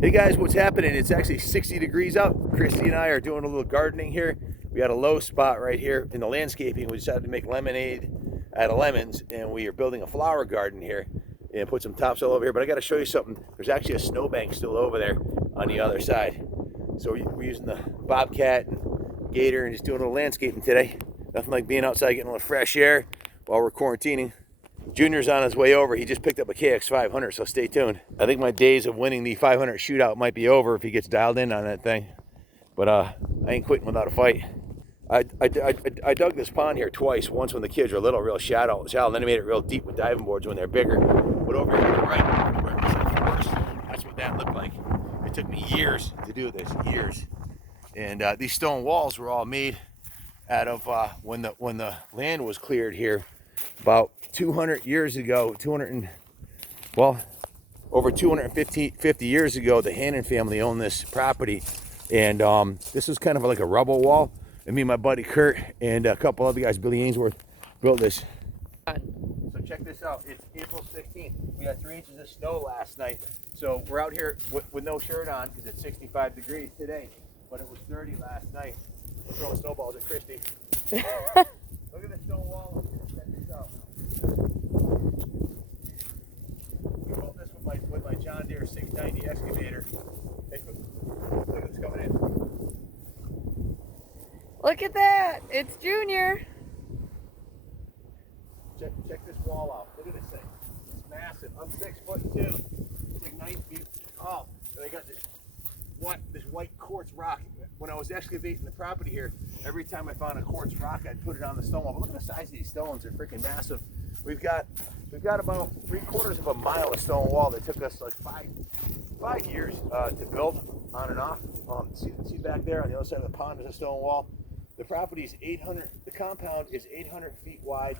Hey guys, what's happening? It's actually 60 degrees out. Christy and I are doing a little gardening here. We had a low spot right here in the landscaping. We decided to make lemonade out of lemons, and we are building a flower garden here and put some tops all over here. But I got to show you something. There's actually a snowbank still over there on the other side. So we're using the Bobcat and Gator and just doing a little landscaping today. Nothing like being outside getting a little fresh air while we're quarantining. Junior's on his way over. He just picked up a KX500, so stay tuned. I think my days of winning the 500 shootout might be over if he gets dialed in on that thing. But I ain't quitting without a fight. I dug this pond here twice. Once when the kids were little, real shallow, and then I made it real deep with diving boards when they're bigger. But over here to the right, where it was at first, that's what that looked like. It took me years to do this, years. And these stone walls were all made out of when the land was cleared here about 200 years ago. Over 250 years ago, the Hannon family owned this property, and this was kind of like a rubble wall. And me and my buddy Kurt and a couple other guys, Billy Ainsworth, built this. So check this out. It's April 16th. We had 3 inches of snow last night. So we're out here with no shirt on because it's 65 degrees today, but it was 30 last night. We're throwing snowballs at Christy. Look at the stone wall. Check this out. We built this with my John Deere 690 excavator. Look at this coming in. Look at that! It's Junior. Check this wall out. Look at this thing. It's massive. I'm 6'2". It's like 9 feet tall. And I got this white quartz rock. When I was excavating the property here, every time I found a quartz rock, I'd put it on the stone wall. But look at the size of these stones. They're freaking massive. We've got about 3/4 of a mile of stone wall that took us like five years to build on and off. See back there on the other side of the pond is a stone wall. The property is 800. The compound is 800 feet wide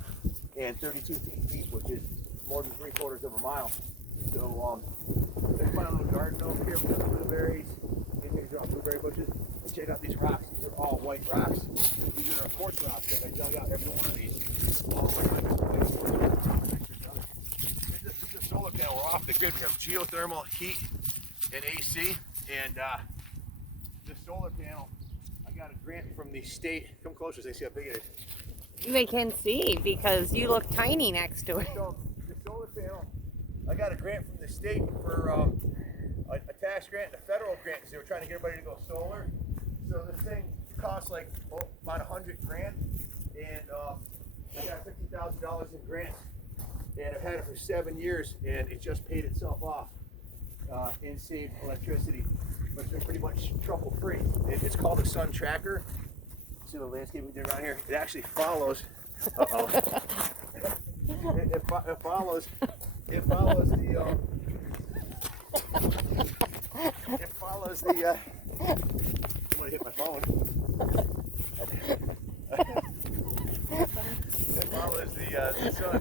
and 32 feet deep, which is more than 3/4 of a mile. So there's my little garden over here. We got blueberries. Blueberry bushes. And check out these rocks. These are all white rocks. These are quartz rocks that I dug out. Every one of these. This is a solar panel. We're off the grid. We have geothermal, heat, and AC. And this solar panel, I got a grant from the state. Come closer so they see how big it is. They can see because you look tiny next to it. So the solar panel, I got a grant from the state for a tax grant and a federal grant because they were trying to get everybody to go solar. So this thing costs like about $100 grand, and I got $50,000 in grants, and I've had it for 7 years, and it just paid itself off and saved electricity. But it's been pretty much trouble free. It's called a sun tracker. See the landscape we did around here? It actually follows. It follows the. It follows the. I'm gonna hit my phone. It follows the sun.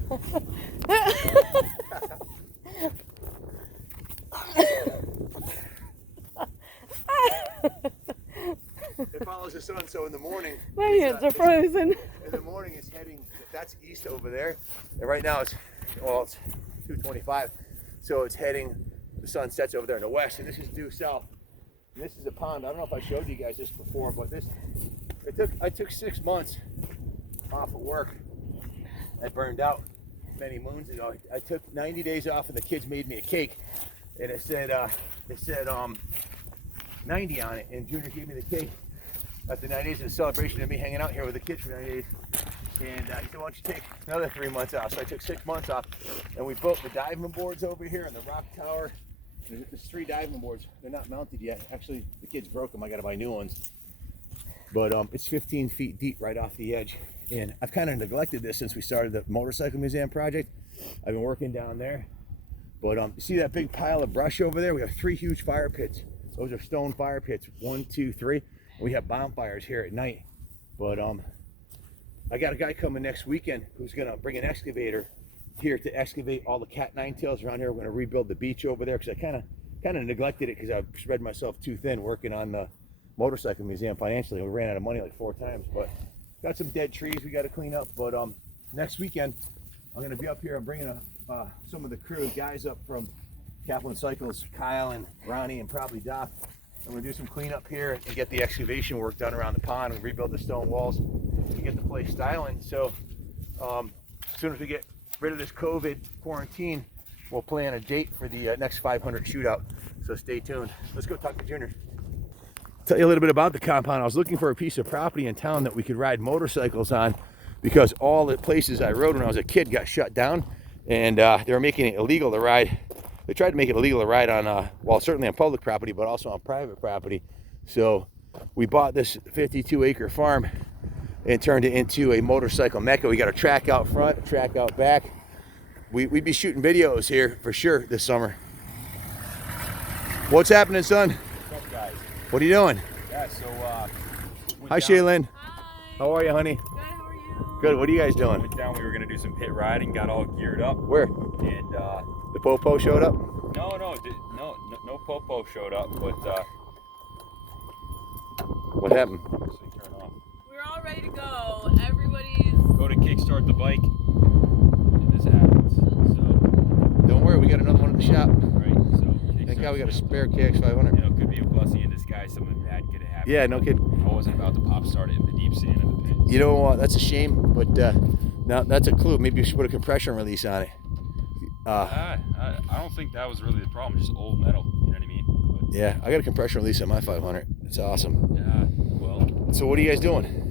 It follows the sun, so in the morning. My hands are frozen. In the morning, it's heading. That's east over there, and right now it's 2:25, so it's heading. The sun sets over there in the west, and this is due south. And this is a pond. I don't know if I showed you guys this before, but I took 6 months off of work. I burned out many moons ago. I took 90 days off, and the kids made me a cake, and it said 90 on it. And Junior gave me the cake after 90 days of a celebration of me hanging out here with the kids for 90 days. And he said, why don't you take another 3 months off? So I took 6 months off, and we built the diving boards over here and the rock tower. There's 3 diving boards. They're not mounted yet. Actually, the kids broke them. I got to buy new ones. But it's 15 feet deep right off the edge. And I've kind of neglected this since we started the motorcycle museum project. I've been working down there. But you see that big pile of brush over there? We have 3 huge fire pits. Those are stone fire pits. 1, 2, 3. We have bonfires here at night. But I got a guy coming next weekend who's going to bring an excavator here to excavate all the cat nine tails around here. We're going to rebuild the beach over there because I kind of neglected it because I spread myself too thin working on the motorcycle museum financially. We ran out of money like 4 times, but got some dead trees we got to clean up. But next weekend I'm going to be up here. I'm bringing some of the crew guys up from Kaplan Cycles, Kyle and Ronnie and probably Doc. And we're gonna do some cleanup here and get the excavation work done around the pond and rebuild the stone walls and get the place styling. So as soon as we get rid of this COVID quarantine, we'll plan a date for the next 500 shootout. So stay tuned. Let's go talk to Junior. Tell you a little bit about the compound. I was looking for a piece of property in town that we could ride motorcycles on because all the places I rode when I was a kid got shut down, and they were making it illegal to ride. They tried to make it illegal to ride on, well, certainly on public property, but also on private property. So we bought this 52-acre farm and turned it into a motorcycle mecca. We got a track out front, a track out back. We'd be shooting videos here for sure this summer. What's happening, son? What's up, guys? What are you doing? Yeah, so Hi, Shaylin. Hi. How are you, honey? Good, how are you? Good. What are you guys doing? went down. We were gonna do some pit riding. Got all geared up, Where? and The Popo showed up? no popo showed up. But What happened? actually turn off. We're all ready to go. Everybody's... Go to kickstart the bike, and this happens. So Don't worry, we got another one at the shop. right. So Thank God we got a kickstart, spare KX500. You know, could be a blessing in disguise. Something bad could have happened. Yeah, no kidding. I wasn't about to pop start it in the deep sand of the pit. You know what? That's a shame, but now that's a clue. Maybe you should put a compression release on it. I don't think that was really the problem. Just old metal. You know what I mean? But, Yeah, I got a compression release on my 500. It's awesome. yeah. Well. So what are you guys doing?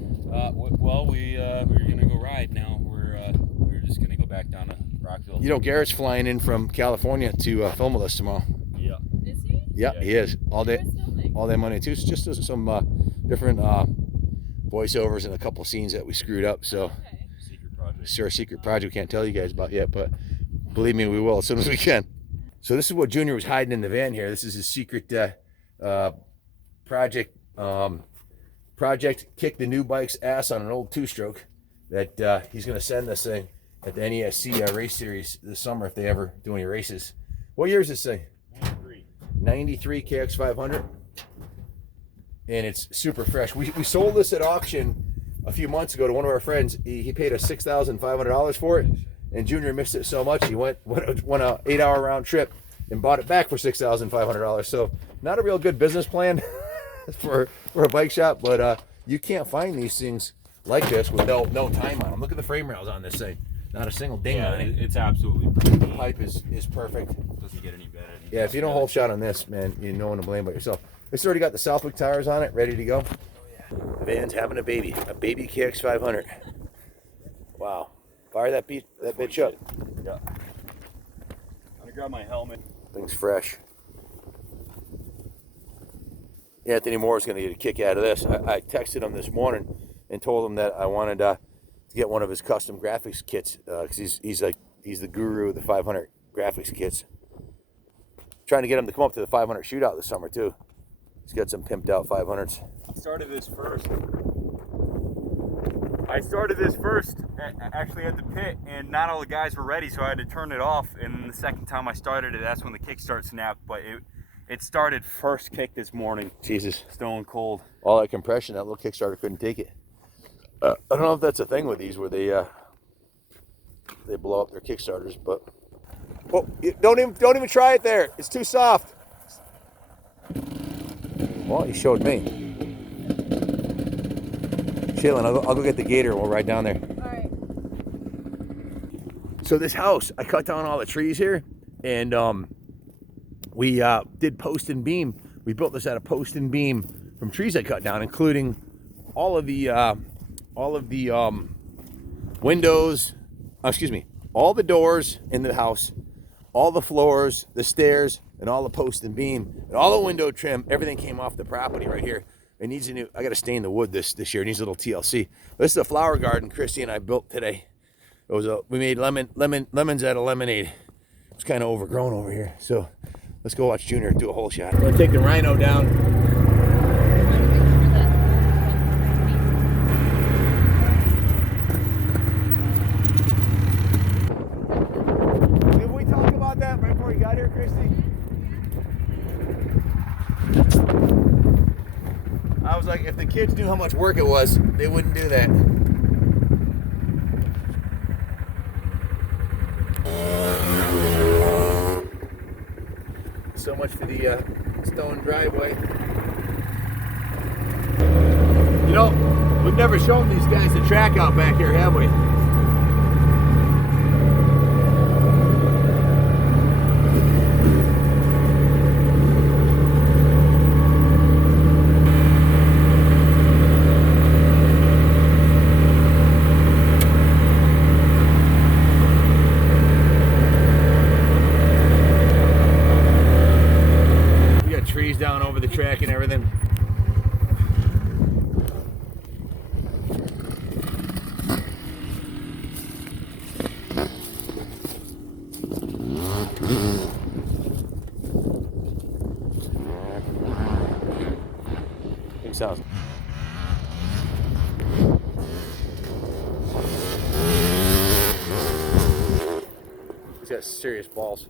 Well, we were gonna go ride. Now we're just gonna go back down to Rockville. You know, Garrett's flying in from California to film with us tomorrow. Yeah. Is he? Yeah, Yeah. he is. All day, Where's filming? all day Monday too. It's just some different voiceovers and a couple scenes that we screwed up. So Okay. Secret project. it's our secret project we can't tell you guys about yet, but believe me, we will as soon as we can. So this is what Junior was hiding in the van here. This is his secret project. Project kick the new bike's ass on an old two-stroke that he's going to send this thing at the NESC race series this summer if they ever do any races. What year is this thing? 93 KX500, and it's super fresh. We sold this at auction a few months ago to one of our friends. He paid us $6,500 for it, and Junior missed it so much he went a 8-hour round trip and bought it back for $6,500. So not a real good business plan for a bike shop, but you can't find these things like this with no time on them. Look at the frame rails on this thing. Not a single ding on it. It's absolutely The pipe is perfect. doesn't get any better. Yeah, if you don't hold shot on this, man, you no one to blame but yourself. It's already got the Southwick tires on it, ready to go. The van's having a baby KX500. Wow. Fire that bitch up. Yeah. I'm gonna grab my helmet. Thing's fresh. Anthony Moore's going to get a kick out of this. I texted him this morning and told him that I wanted to get one of his custom graphics kits because he's the guru of the 500 graphics kits. Trying to get him to come up to the 500 shootout this summer too. He's got some pimped out 500s. I started this first actually at the pit, and not all the guys were ready, so I had to turn it off. And the second time I started it, that's when the kickstart snapped. But it started first kick this morning. Jesus. Stone cold. All that compression, that little Kickstarter couldn't take it. I don't know if that's a thing with these where they blow up their Kickstarters, but don't even try it there. It's too soft. Well, he showed me. Shaylin, I'll go get the gator and we'll ride down there. All right. So this house, I cut down all the trees here, and we did post and beam. We built this out of post and beam from trees I cut down, including all of the windows. All the doors in the house, all the floors, the stairs, and all the post and beam, and all the window trim. Everything came off the property right here. It needs a new. I got to stain the wood this year. It needs a little TLC. This is a flower garden Christy and I built today. It was we made lemons out of lemonade. It's kind of overgrown over here, so let's go watch Junior do a whole shot. We're gonna take the Rhino down. Did we talk about that right before you got here, Christy? I was like, if the kids knew how much work it was, they wouldn't do that. much for the stone driveway. You know, we've never shown these guys the track out back here, have we? Trees down over the track and everything. Big sounds. He's got serious balls.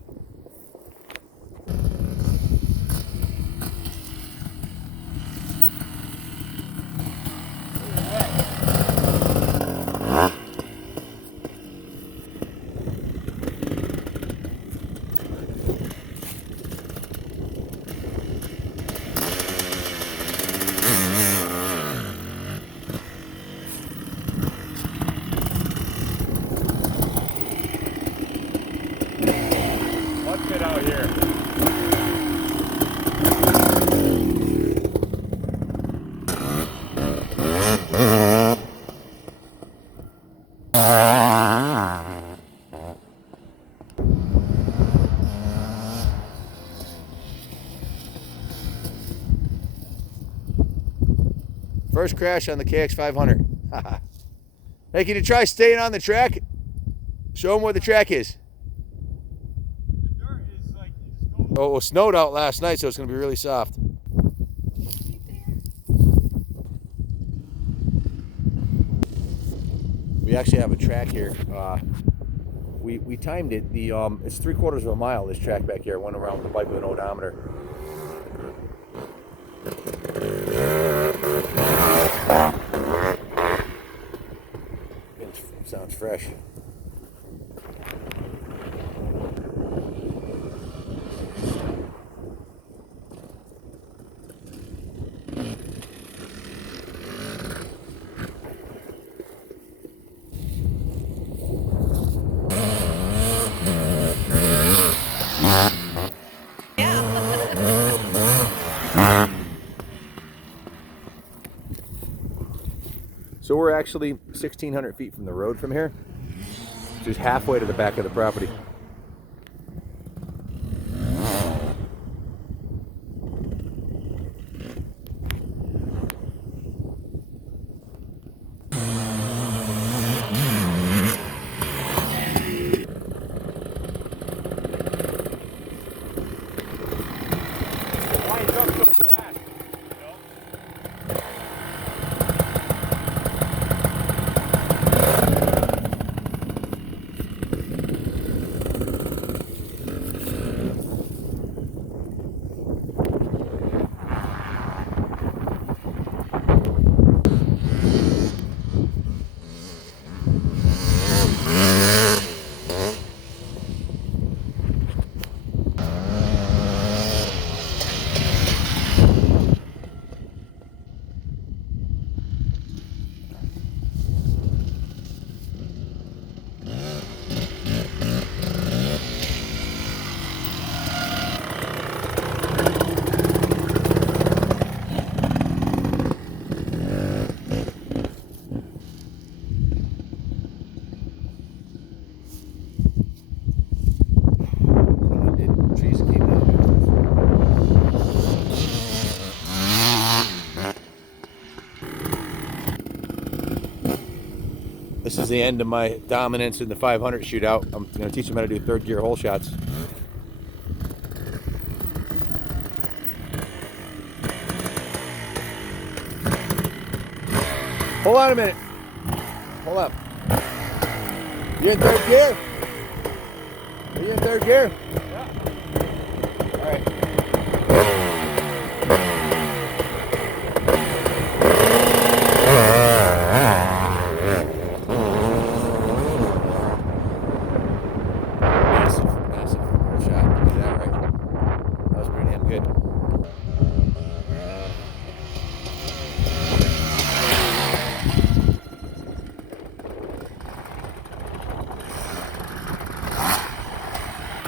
Get out here. First crash on the KX500. Hey, can you try staying on the track? Show them where the track is. Oh, it snowed out last night, so it's going to be really soft. We actually have a track here. We timed it. It's 3/4 of a mile, this track back here. I went around with the bike with an odometer. It sounds fresh. So we're actually 1,600 feet from the road from here, which is halfway to the back of the property. This is the end of my dominance in the 500 shootout. I'm going to teach them how to do third gear hole shots. Hold on a minute. Hold up. You in third gear? Are you in third gear? Yeah. All right. Massive hole shot. Look at that, right? That was pretty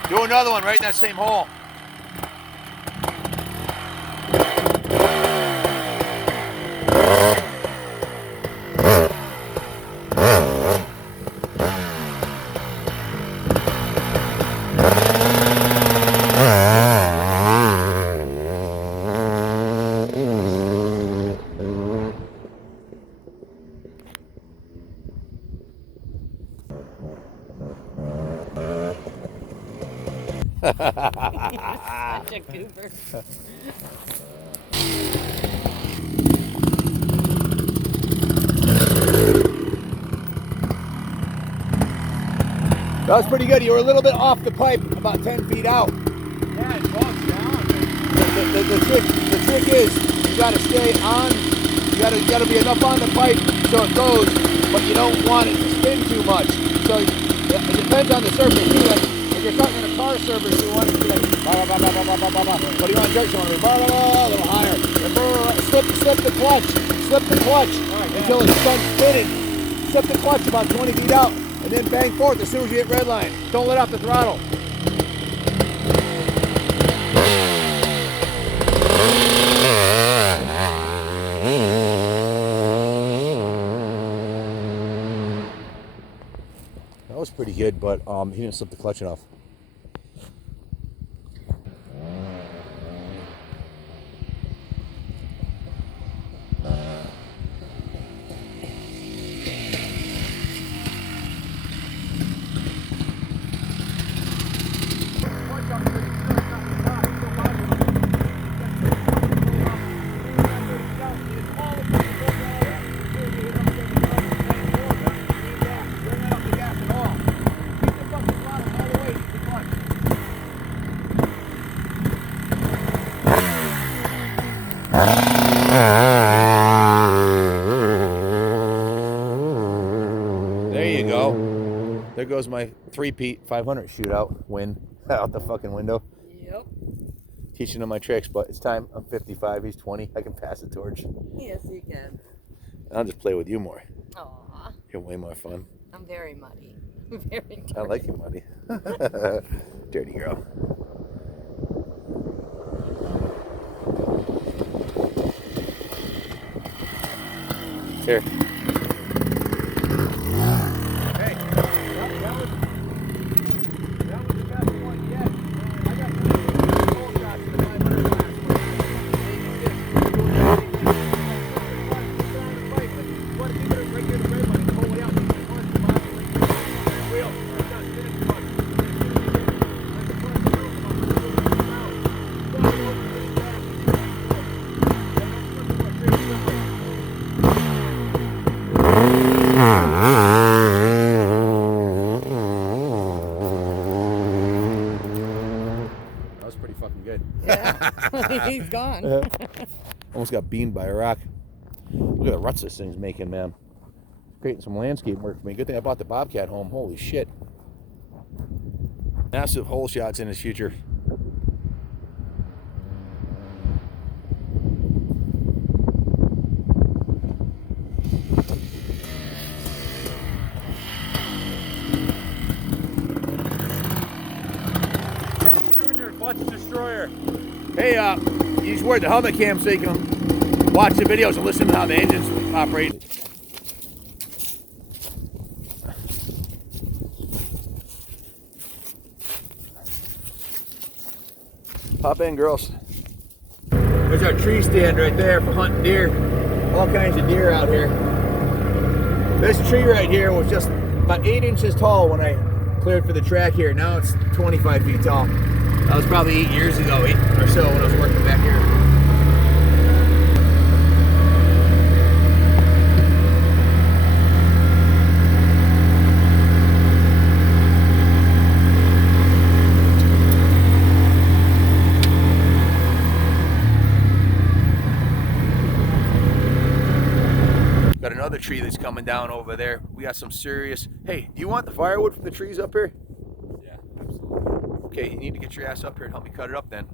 Do another one right in that same hole. Such a goober. That was pretty good. You were a little bit off the pipe, about 10 feet out. Yeah, it falls down. The trick is you gotta stay on, you gotta be enough on the pipe so it goes, but you don't want it to spin too much. So it depends on the surface too. Like if you're cutting in a car surface, you want it to be like ba ba ba ba ba ba ba ba. But you want to jerk, you want to be ba ba ba a little higher. Slip the clutch until it's done spinning. Slip the clutch about 20 feet out, and then bang forth as soon as you hit red line. Don't let off the throttle. That was pretty good, but he didn't slip the clutch enough. There you go. There goes my 3-peat 500 shootout win out the fucking window. Yep. Teaching him my tricks, but it's time. I'm 55, he's 20. I can pass the torch. Yes, you can. I'll just play with you more. Aw, You're way more fun. I'm very muddy. Very dirty. I like you, Muddy. Dirty girl. Here. Hey, that was the best one yet. I got Holeshots in the 500 last That was pretty fucking good. Yeah. He's gone. Almost got beamed by a rock. Look at the ruts this thing's making, man. Creating some landscape work for me. Good thing I bought the Bobcat home. Holy shit. Massive hole shots in his future. Junior, clutch destroyer. Hey, you just wear the helmet cam so you can watch the videos and listen to how the engines operate. Hop in, girls. There's our tree stand right there for hunting deer. All kinds of deer out here. This tree right here was just about 8 inches tall when I cleared for the track here. Now it's 25 feet tall. That was probably 8 years ago, 8 or so, when I was working back here. Got another tree that's coming down over there. We got some serious... Hey, do you want the firewood from the trees up here? Yeah, absolutely. Okay, you need to get your ass up here and help me cut it up then.